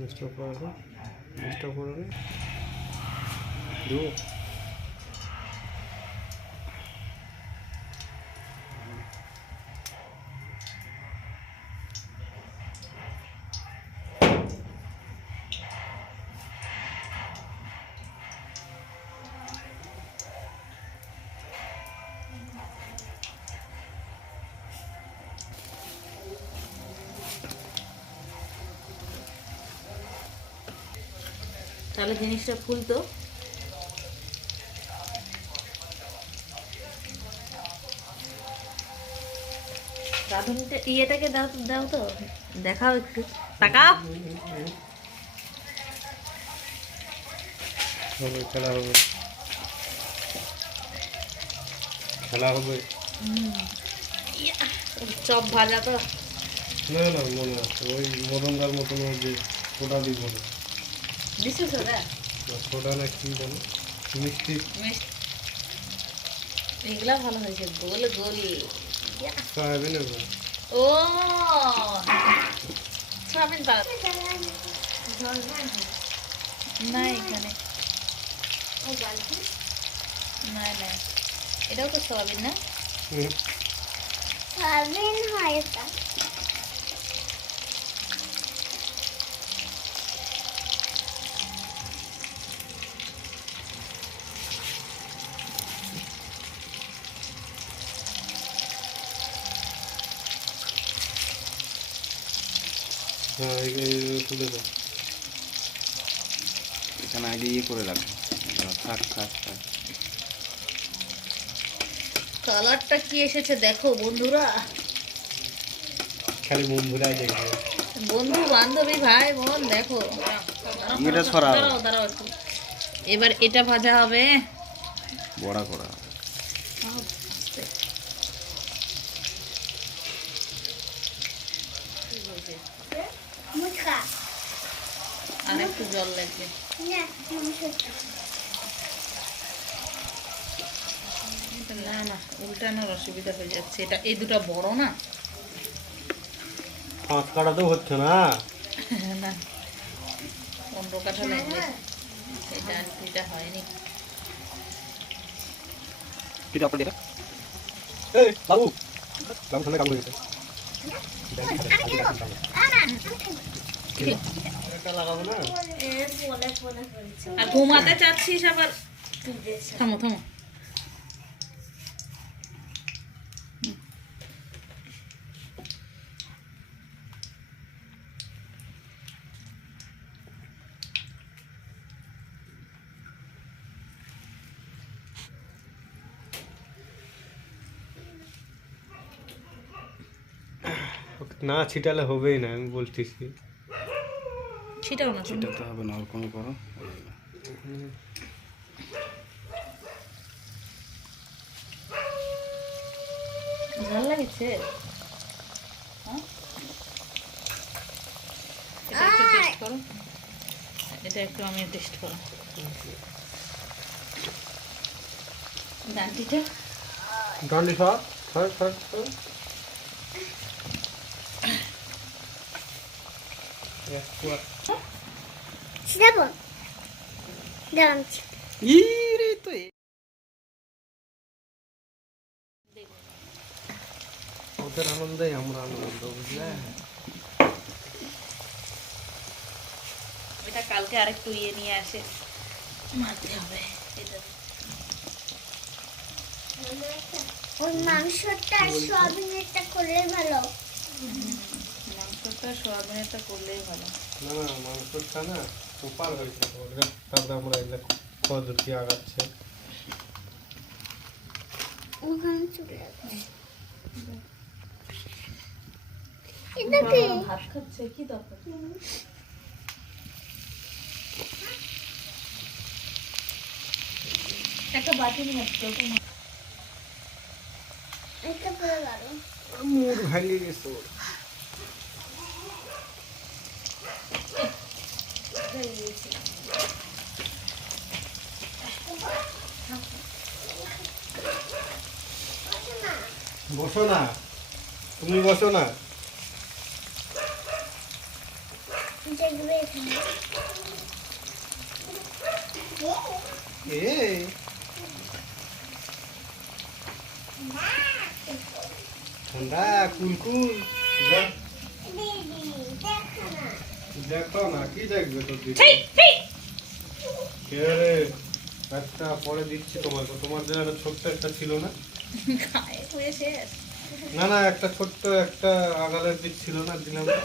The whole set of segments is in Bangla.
মিষ্টি করবে মিষ্টি করবে দেবো। তাহলে জিনিসটা ফুলতো। রাঁধুনিটা ইয়েটাকে দাও দাও তো, দেখাও একটু, তাকাও। হবে খেলা হবে খেলা হবে। চপ ভাজা তো না না মনে আছে ওই মদনদার মতন ওই যে সোডা দিব না, দিছিস ওরা সোডা না কি বলো মিষ্টি এগুলা ভালো হয়েছে, গোল গোল। সয়াবিন ও সয়াবিন পাওয়া না এখানে, না না এটাও তো সয়াবিন না, সয়াবিন হয় এটা। হ্যাঁ তুলে দাও। এখানে আগে ইয়ে করে রাখো, থাক থাক থাক। কালারটা কি এসেছে দেখো বন্ধুরা, খালি বন্ধুরাই দেখবে, বন্ধু বান্ধবী ভাই বোন দেখো। এটা ছড়াও। দাঁড়াও দাঁড়াও একটু, এবার এটা ভাজা হবে। বড়া করা মুখা আর একটু জল লাগবে। না মাংসটা না না উল্টানোর অসুবিধা হয়ে যাচ্ছে, এটা এই দুটো বড় না। পাঁচ কাটা তো হচ্ছে না, না 15 কাঠা লাগবে, এটা আর এটা হয়নি। এটা আপনি এটা এই বাবু বাবু সামনে কাম করেছে এটা লাগাবো না। বলে বলে করেছে। আর ঘুমাতে চাচ্ছিস আবার, থামো থামো। না ছিটালে হবেই না, আমি বলতেছি। ছিটাও না তুমি। এটা তো হবে না, ওরকম করো। ঝাল লাগছে, হ্যাঁ? এটা একটু টেস্ট করো, এটা একটু আমি টেস্ট করো। ডান্টিটা ডান্ডি সর সর সর সর। ছিটাবো দাঁড়ান। ইরে তো ওদের আনন্দেই আমরা আনন্দ, বুঝলে? এটা কালকে আরেকটু ইয়ে নিয়ে আসে, মারতে হবে এটা। ওই মাংসটা সয়াবিনেরটা করলে ভালো। মাংসটা সোয়াবিনেরটা করলেই ভালো। না না মাংসটা না উপার হয়েছে, তারপরে আমরা এগুলো পদ্ধতি আগাচ্ছে। ওখানে চলে যাবে। এটা কি? ভাত খাচ্ছে কি দরকার? একটা বাটি নিয়ে আসতো। এটা পুরো ভালো। মুড ভাঙিয়ে গেছে ওর। বসো না, তুমি বসো না। দেখবে এখানে এই ঠান্ডা কুলকুল যা দিদি দেখো না দেখো না কি দেখবে তো দিদি ছি, ছি। কে রে একটা পরে দিচ্ছি তোমাকে তোমার যে একটা ছোট্ট একটা ছিল না খায় হয়ে শেষ। না না একটা ছোট্ট একটা আগালের দিক ছিল না দিলাম না।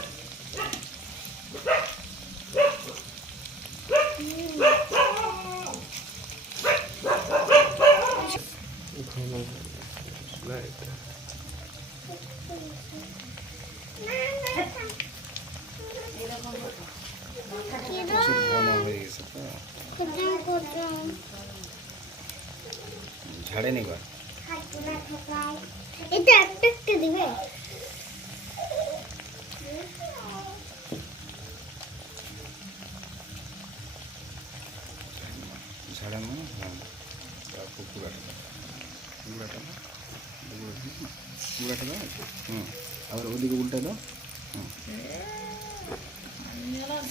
ঘন না এটা। প্রচুর ঘন হয়ে গেছে তো কোথায় কোথায় ঝাড়ে নিবা। এটা একটা একটা দিবে ঝাড়ে মানে হ্যাঁ তারপর গুঁড়াটা দাও। গুঁড়াটা দাও গুঁড়াটা দাও হুম আবার ওইদিকে উল্টা দাও হুম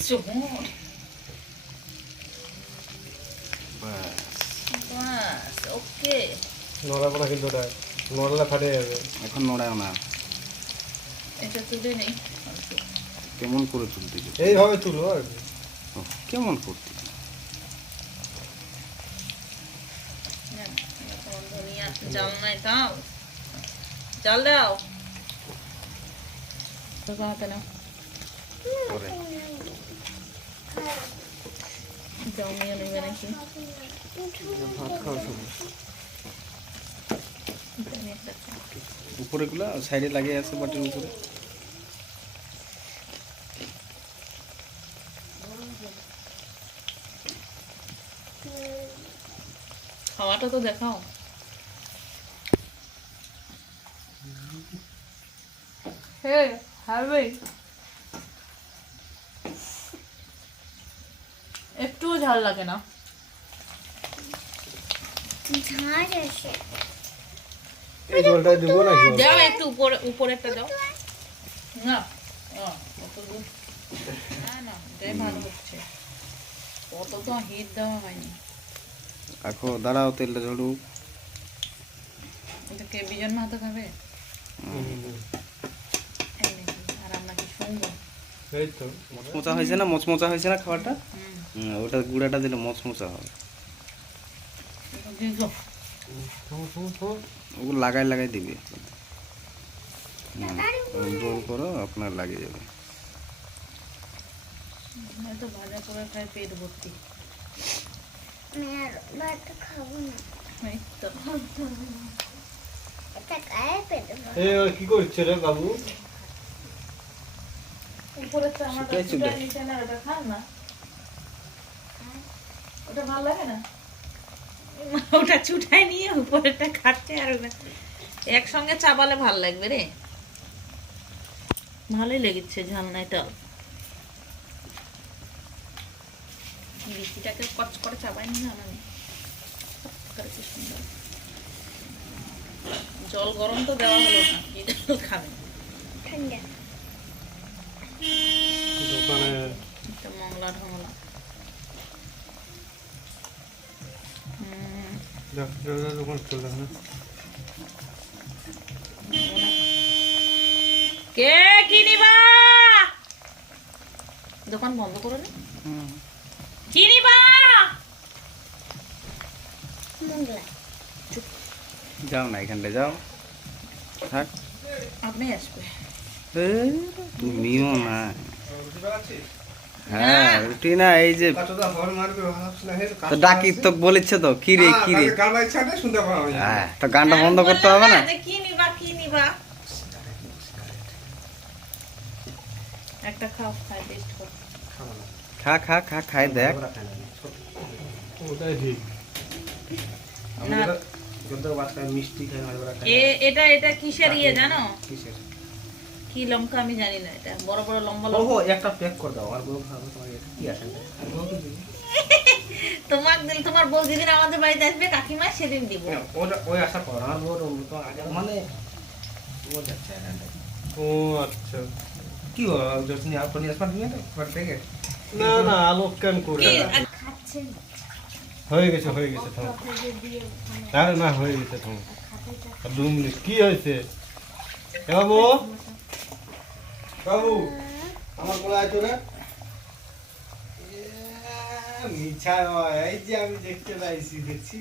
জোর। ব্যাস বাস, ওকে। নড়াবো না কিন্তু ওটা নড়লা ফাটে যাবে এখন নড়ায় না এটা তুলে নেই। কেমন করে তুলতে গেছে এইভাবে তুলো আর কি কেমন করতে ধনিয়া জাল নাই দাও, জাল দাও। তোকে হাতে নাও, করে জমিয়ে নেবে নাকি? ভাত খাওয়া সবুজ আমি একটা খাই। উপরে গুলা সাইডে লাগিয়ে আছে বাটির উপরে খাওয়াটা তো দেখাও। হে হবে একটুও ঝাল লাগে না। ঝাঁজ আসে এই জলটা দিব না দাও একটু উপরে, উপরেরটা দাও না। অত দূর না না, এটাই ভালো হচ্ছে। অত তো হিট দেওয়া হয়নি। রাখো দাঁড়াও তেলটা ঝাড়ু এটা কে বিজন মাহাতো খাবে? এই নাকি? আর আমরা কি শুনবো? এই তো মচমচা হয়েছে না মচমচা হয়েছে না খাবারটা হুম, ওটা গুঁড়াটা দিলে মচমচা হবে এটা দিয়ে দাও। ওগুলো লাগাই লাগাই দিবে রোল করো আপনার লাগিয়ে যাবে হয়তো ভাজা করে খাই পেট ভর্তি। আমি আর ভাত খাবো না এই তো। এটা গায়ে পেটে ভরে। এই ওই কি করছে রে বাবু উপরেরটা আমার সেটাই ছিল। চুটাই নিচে না, ওটা খান না। ওটা ভালো লাগে না? ওটা চুটাই নিয়ে উপরেরটা খাচ্ছে আর ওটা একসঙ্গে চাবালে ভালো লাগবে রে। ভালোই লেগেছে ঝাল না এটা। লিচিটাকে কচ করে চাবাই নি না মানে কি সুন্দর। জল গরম তো দেওয়া হলো না, কি জল খাবে? ঠান্ডা দোকানে একটা মংলা ঢমলা। ডাক্তারের দোকান চলে না কে কি নিবা? দোকান বন্ধ করে নে। কি নিবা? মঙ্গলা যাও না এখানটা যাও থাক আপনি আসবে। তুমিও না হ্যাঁ রুটি না এই যে কাটোদা হর মারবে ভাবছ না হে তো ডাকি তো বলেছে তো কি রে কি রে গান বাজছে না শুনতে পাওয়া যায় হ্যাঁ তো গানটা বন্ধ করতে হবে না যে কি নিবা কি নিবা? একটা খাও, খাই টেস্ট করো। খা খা খা খাই দেখ ওটাই ঠিক না, যত বাচ্চা মিষ্টি খায় আর ওরা এটা এটা কিসের ইয়ে জানো? কি লঙ্কা আমি জানি না, এটা বড় বড় লম্বা লম্বা। একটা প্যাক করে দাও আর বউ খাবে তোমার এটা কি আছে তোমার দিল, তোমার বউ যেদিন আমাদের বাড়িতে আসবে কাকিমা সেদিন দিব। ওটা ওই আশা কর আর বউ তো আগে মানে ও যাচ্ছে ও আচ্ছা কি যখন আর কোন আসমান তুমি তো ঘর থেকে না না আলো কেন করে কি খাচ্ছে না হয়ে গেছে থাম চকলেট দিয়ে ওখানে আরে না হয়ে গেছে থাম আর 2 মিনিট কি হয়েছে এ বাবু বাবু আমার কোলে আয় তো রে মিছা নয় এই যে আমি দেখতে পাইছি দেখছি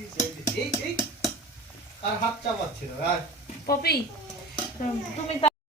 এই আর হাত চাপাচ্ছিল আর পপি তুমি